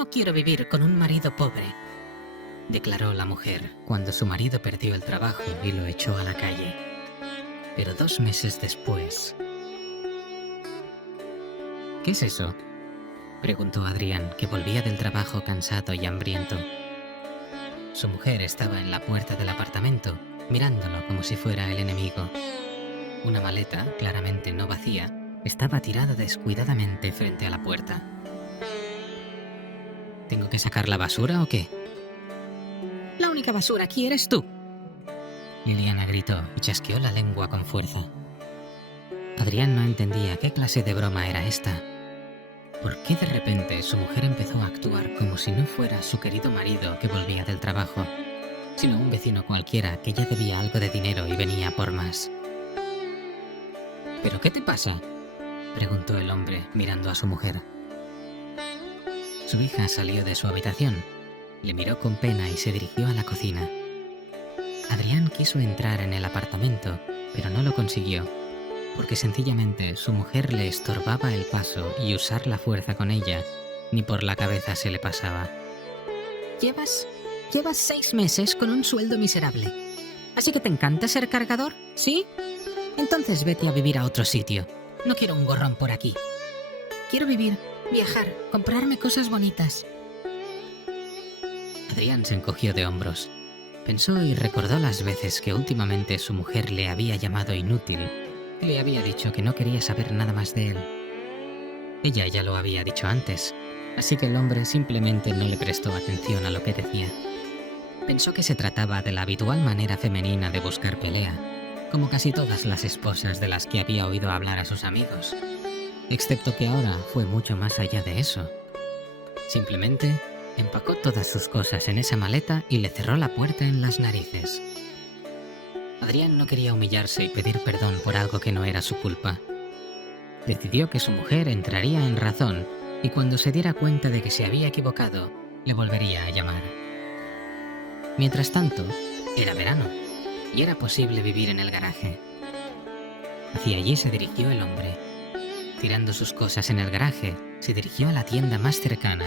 No quiero vivir con un marido pobre, declaró la mujer cuando su marido perdió el trabajo y lo echó a la calle. Pero 2 meses después... ¿Qué es eso?, preguntó Adrián, que volvía del trabajo cansado y hambriento. Su mujer estaba en la puerta del apartamento, mirándolo como si fuera el enemigo. Una maleta, claramente no vacía, estaba tirada descuidadamente frente a la puerta. ¿Tengo que sacar la basura o qué? La única basura aquí eres tú, Liliana gritó y chasqueó la lengua con fuerza. Adrián no entendía qué clase de broma era esta. ¿Por qué de repente su mujer empezó a actuar como si no fuera su querido marido que volvía del trabajo, sino un vecino cualquiera que ya debía algo de dinero y venía por más? ¿Pero qué te pasa?, preguntó el hombre mirando a su mujer. Su hija salió de su habitación, le miró con pena y se dirigió a la cocina. Adrián quiso entrar en el apartamento, pero no lo consiguió, porque sencillamente su mujer le estorbaba el paso y usar la fuerza con ella ni por la cabeza se le pasaba. Llevas 6 meses con un sueldo miserable. ¿Así que te encanta ser cargador? ¿Sí? Entonces vete a vivir a otro sitio. No quiero un gorrón por aquí. Quiero vivir, viajar, comprarme cosas bonitas. Adrián se encogió de hombros. Pensó y recordó las veces que últimamente su mujer le había llamado inútil y le había dicho que no quería saber nada más de él. Ella ya lo había dicho antes, así que el hombre simplemente no le prestó atención a lo que decía. Pensó que se trataba de la habitual manera femenina de buscar pelea, como casi todas las esposas de las que había oído hablar a sus amigos, excepto que ahora fue mucho más allá de eso. Simplemente empacó todas sus cosas en esa maleta y le cerró la puerta en las narices. Adrián no quería humillarse y pedir perdón por algo que no era su culpa. Decidió que su mujer entraría en razón y cuando se diera cuenta de que se había equivocado, le volvería a llamar. Mientras tanto, era verano y era posible vivir en el garaje. Hacia allí se dirigió el hombre. Tirando sus cosas en el garaje, se dirigió a la tienda más cercana,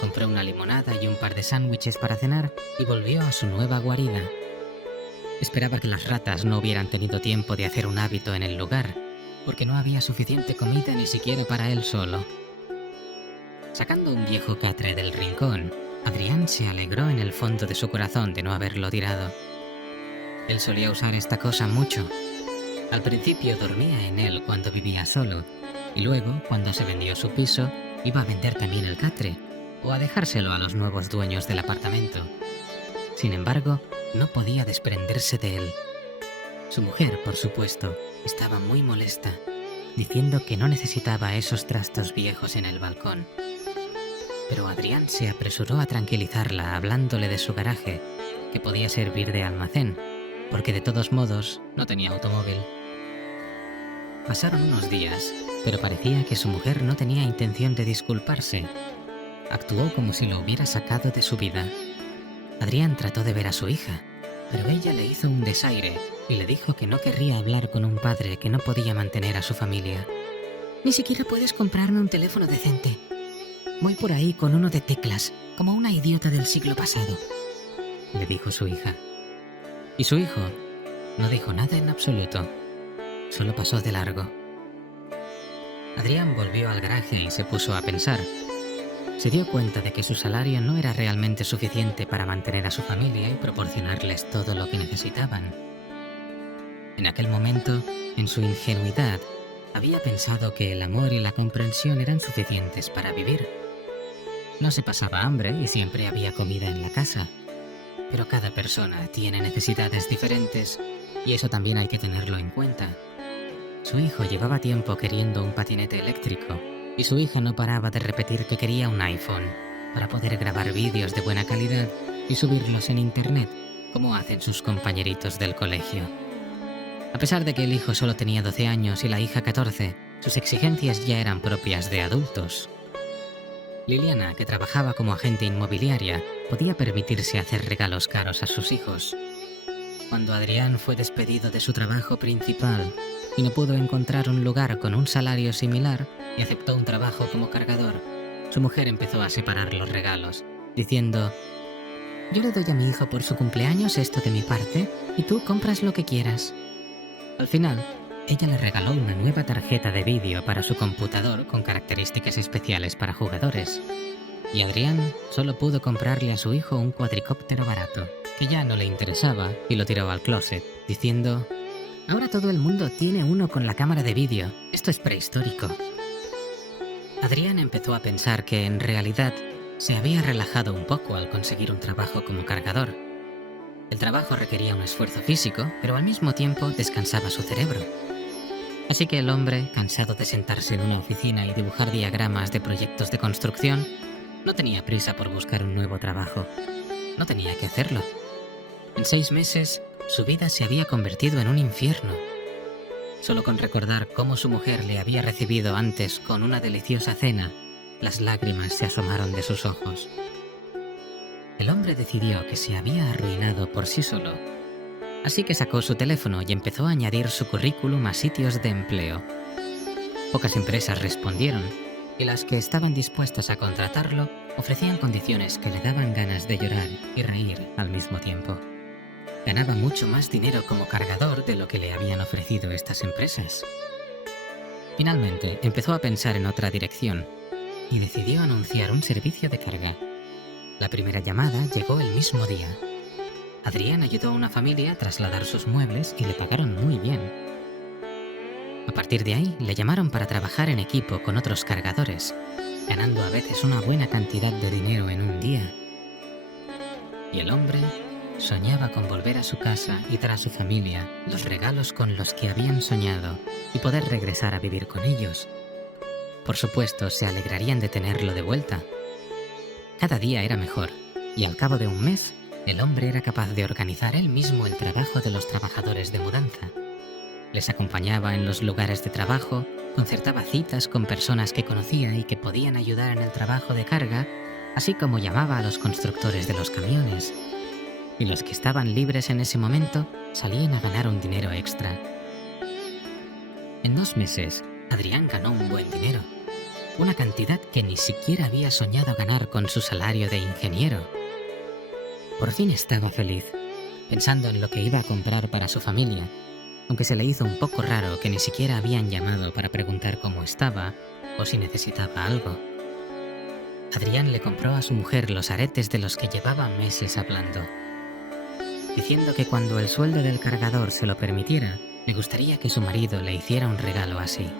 compró una limonada y un par de sándwiches para cenar y volvió a su nueva guarida. Esperaba que las ratas no hubieran tenido tiempo de hacer un hábito en el lugar, porque no había suficiente comida ni siquiera para él solo. Sacando un viejo catre del rincón, Adrián se alegró en el fondo de su corazón de no haberlo tirado. Él solía usar esta cosa mucho. Al principio dormía en él cuando vivía solo, y luego, cuando se vendió su piso, iba a vender también el catre, o a dejárselo a los nuevos dueños del apartamento. Sin embargo, no podía desprenderse de él. Su mujer, por supuesto, estaba muy molesta, diciendo que no necesitaba esos trastos viejos en el balcón. Pero Adrián se apresuró a tranquilizarla hablándole de su garaje, que podía servir de almacén, porque de todos modos no tenía automóvil. Pasaron unos días, pero parecía que su mujer no tenía intención de disculparse. Actuó como si lo hubiera sacado de su vida. Adrián trató de ver a su hija, pero ella le hizo un desaire y le dijo que no querría hablar con un padre que no podía mantener a su familia. Ni siquiera puedes comprarme un teléfono decente. Voy por ahí con uno de teclas, como una idiota del siglo pasado, le dijo su hija. Y su hijo no dijo nada en absoluto, solo pasó de largo. Adrián volvió al garaje y se puso a pensar. Se dio cuenta de que su salario no era realmente suficiente para mantener a su familia y proporcionarles todo lo que necesitaban. En aquel momento, en su ingenuidad, había pensado que el amor y la comprensión eran suficientes para vivir. No se pasaba hambre y siempre había comida en la casa. Pero cada persona tiene necesidades diferentes y eso también hay que tenerlo en cuenta. Su hijo llevaba tiempo queriendo un patinete eléctrico y su hija no paraba de repetir que quería un iPhone para poder grabar vídeos de buena calidad y subirlos en internet, como hacen sus compañeritos del colegio. A pesar de que el hijo solo tenía 12 años y la hija 14, sus exigencias ya eran propias de adultos. Liliana, que trabajaba como agente inmobiliaria, podía permitirse hacer regalos caros a sus hijos. Cuando Adrián fue despedido de su trabajo principal y no pudo encontrar un lugar con un salario similar y aceptó un trabajo como cargador, Su mujer empezó a separar los regalos, diciendo: «Yo le doy a mi hijo por su cumpleaños esto de mi parte y tú compras lo que quieras». Al final, ella le regaló una nueva tarjeta de vídeo para su computador con características especiales para jugadores. Y Adrián solo pudo comprarle a su hijo un cuadricóptero barato, que ya no le interesaba, y lo tiró al closet, diciendo: «Ahora todo el mundo tiene uno con la cámara de vídeo. Esto es prehistórico». Adrián empezó a pensar que, en realidad, se había relajado un poco al conseguir un trabajo como cargador. El trabajo requería un esfuerzo físico, pero al mismo tiempo descansaba su cerebro. Así que el hombre, cansado de sentarse en una oficina y dibujar diagramas de proyectos de construcción, no tenía prisa por buscar un nuevo trabajo. No tenía que hacerlo. En 6 meses, su vida se había convertido en un infierno. Solo con recordar cómo su mujer le había recibido antes con una deliciosa cena, las lágrimas se asomaron de sus ojos. El hombre decidió que se había arruinado por sí solo. Así que sacó su teléfono y empezó a añadir su currículum a sitios de empleo. Pocas empresas respondieron, y las que estaban dispuestas a contratarlo ofrecían condiciones que le daban ganas de llorar y reír al mismo tiempo. Ganaba mucho más dinero como cargador de lo que le habían ofrecido estas empresas. Finalmente, empezó a pensar en otra dirección y decidió anunciar un servicio de carga. La primera llamada llegó el mismo día. Adrián ayudó a una familia a trasladar sus muebles y le pagaron muy bien. A partir de ahí, le llamaron para trabajar en equipo con otros cargadores, ganando a veces una buena cantidad de dinero en un día. Y el hombre soñaba con volver a su casa y dar a su familia los regalos con los que habían soñado y poder regresar a vivir con ellos. Por supuesto, se alegrarían de tenerlo de vuelta. Cada día era mejor, y al cabo de un mes, el hombre era capaz de organizar él mismo el trabajo de los trabajadores de mudanza. Les acompañaba en los lugares de trabajo, concertaba citas con personas que conocía y que podían ayudar en el trabajo de carga, así como llamaba a los constructores de los camiones. Y los que estaban libres en ese momento salían a ganar un dinero extra. En 2 meses, Adrián ganó un buen dinero, una cantidad que ni siquiera había soñado ganar con su salario de ingeniero. Por fin estaba feliz, pensando en lo que iba a comprar para su familia, aunque se le hizo un poco raro que ni siquiera habían llamado para preguntar cómo estaba o si necesitaba algo. Adrián le compró a su mujer los aretes de los que llevaba meses hablando, diciendo que cuando el sueldo del cargador se lo permitiera, le gustaría que su marido le hiciera un regalo así.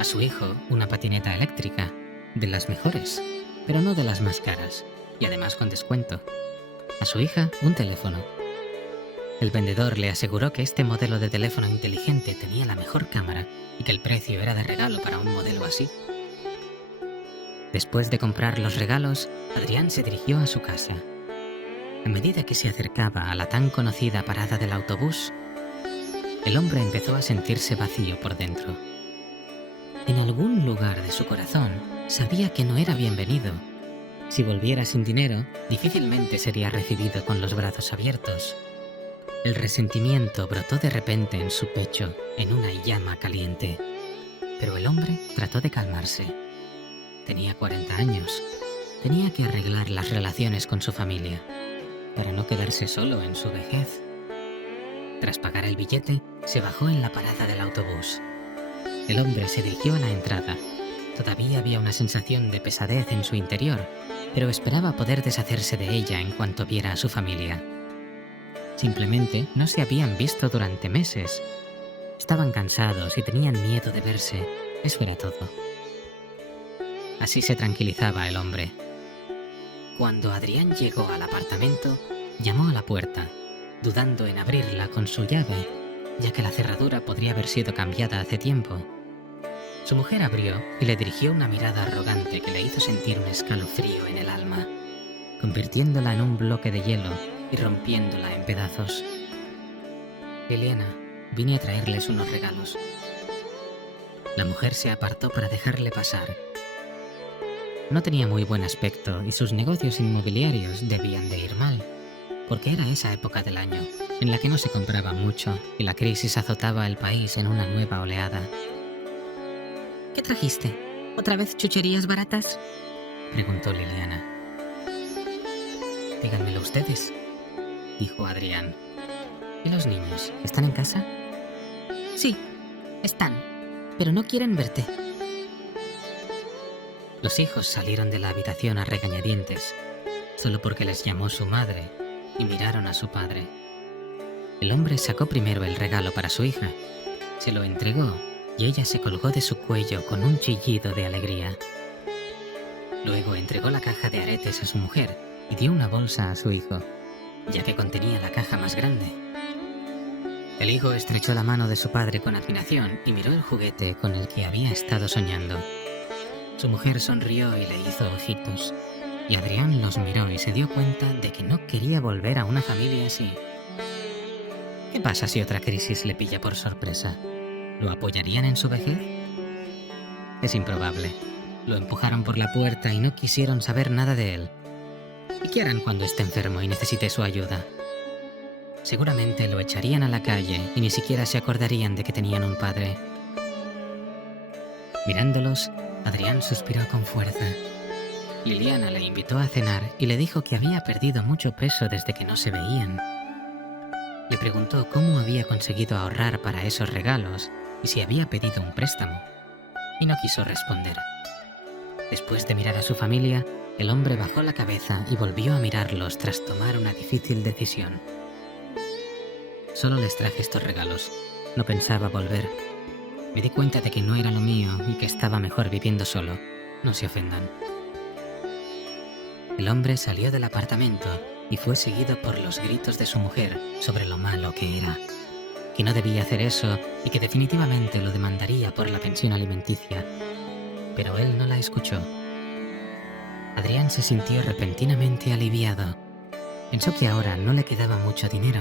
A su hijo, una patineta eléctrica, de las mejores, pero no de las más caras, y además con descuento. A su hija, un teléfono. El vendedor le aseguró que este modelo de teléfono inteligente tenía la mejor cámara y que el precio era de regalo para un modelo así. Después de comprar los regalos, Adrián se dirigió a su casa. A medida que se acercaba a la tan conocida parada del autobús, el hombre empezó a sentirse vacío por dentro. En algún lugar de su corazón sabía que no era bienvenido. Si volviera sin dinero, difícilmente sería recibido con los brazos abiertos. El resentimiento brotó de repente en su pecho, en una llama caliente. Pero el hombre trató de calmarse. Tenía 40 años. Tenía que arreglar las relaciones con su familia, para no quedarse solo en su vejez. Tras pagar el billete, se bajó en la parada del autobús. El hombre se dirigió a la entrada. Todavía había una sensación de pesadez en su interior, pero esperaba poder deshacerse de ella en cuanto viera a su familia. Simplemente no se habían visto durante meses. Estaban cansados y tenían miedo de verse. Eso era todo. Así se tranquilizaba el hombre. Cuando Adrián llegó al apartamento, llamó a la puerta, dudando en abrirla con su llave, ya que la cerradura podría haber sido cambiada hace tiempo. Su mujer abrió y le dirigió una mirada arrogante que le hizo sentir un escalofrío en el alma, convirtiéndola en un bloque de hielo y rompiéndola en pedazos. «Liliana, vine a traerles unos regalos». La mujer se apartó para dejarle pasar. No tenía muy buen aspecto y sus negocios inmobiliarios debían de ir mal, porque era esa época del año en la que no se compraba mucho y la crisis azotaba el país en una nueva oleada. «¿Qué trajiste?», ¿Otra vez chucherías baratas?, preguntó Liliana. Díganmelo ustedes, dijo Adrián. ¿Y los niños? ¿Están en casa? Sí, están, pero no quieren verte. Los hijos salieron de la habitación a regañadientes, solo porque les llamó su madre, y miraron a su padre. El hombre sacó primero el regalo para su hija, se lo entregó y ella se colgó de su cuello con un chillido de alegría. Luego entregó la caja de aretes a su mujer y dio una bolsa a su hijo, ya que contenía la caja más grande. El hijo estrechó la mano de su padre con admiración y miró el juguete con el que había estado soñando. Su mujer sonrió y le hizo ojitos, y Adrián los miró y se dio cuenta de que no quería volver a una familia así. ¿Qué pasa si otra crisis le pilla por sorpresa? ¿Lo apoyarían en su vejez? Es improbable. Lo empujaron por la puerta y no quisieron saber nada de él. ¿Y qué harán cuando esté enfermo y necesite su ayuda? Seguramente lo echarían a la calle y ni siquiera se acordarían de que tenían un padre. Mirándolos, Adrián suspiró con fuerza. Liliana le invitó a cenar y le dijo que había perdido mucho peso desde que no se veían. Le preguntó cómo había conseguido ahorrar para esos regalos y si había pedido un préstamo, y no quiso responder. Después de mirar a su familia, el hombre bajó la cabeza y volvió a mirarlos tras tomar una difícil decisión. Solo les traje estos regalos. No pensaba volver. Me di cuenta de que no era lo mío y que estaba mejor viviendo solo. No se ofendan. El hombre salió del apartamento y fue seguido por los gritos de su mujer sobre lo malo que era, que no debía hacer eso y que definitivamente lo demandaría por la pensión alimenticia. Pero él no la escuchó. Adrián se sintió repentinamente aliviado. Pensó que ahora no le quedaba mucho dinero,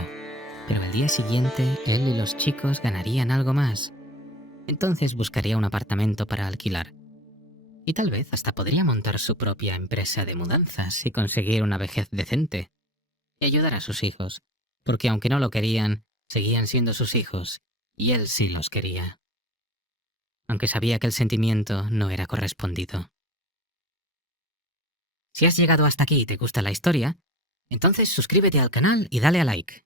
pero al día siguiente él y los chicos ganarían algo más. Entonces buscaría un apartamento para alquilar. Y tal vez hasta podría montar su propia empresa de mudanzas y conseguir una vejez decente. Y ayudar a sus hijos, porque aunque no lo querían, seguían siendo sus hijos, y él sí los quería. Aunque sabía que el sentimiento no era correspondido. Si has llegado hasta aquí y te gusta la historia, entonces suscríbete al canal y dale a like.